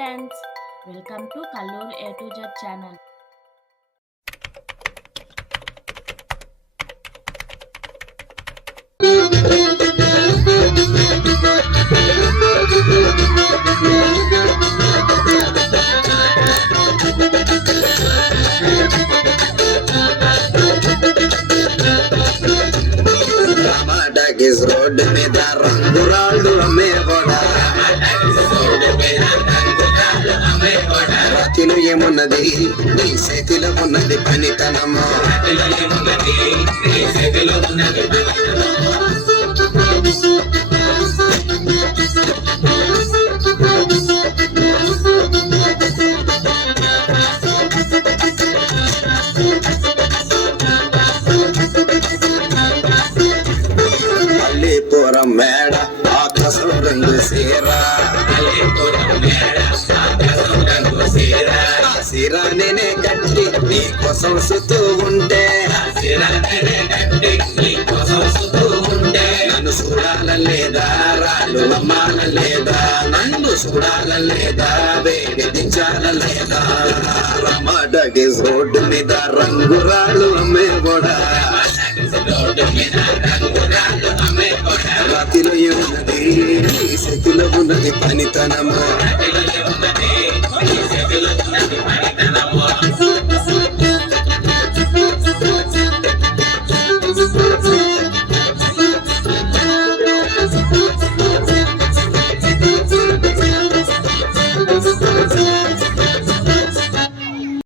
Friends, welcome to Kalluru A to Z channel. Road మీద రంగురాళ్ళు అమ్మేవాడా, రాతిలో ఏమున్నది నీ చేతిలో ఉన్నది పనితనమా. మల్లిపురం మేడ ఆకాశం రంగు సీరా, సీరా నేనే కట్టి నీ కోసం సుతూ ఉంటే, నన్ను చూడాలలేదా రాళ్ళు అమ్మాలలేదా, నన్ను చూడాలలేదా వేడించాలలేదా. రమాడగి రోడ్డు మీద రంగురాళ్ళు అమ్మేవాడా, రాతిలో ఉన్నది నీ చేతిలో ఉన్నది పనితనము.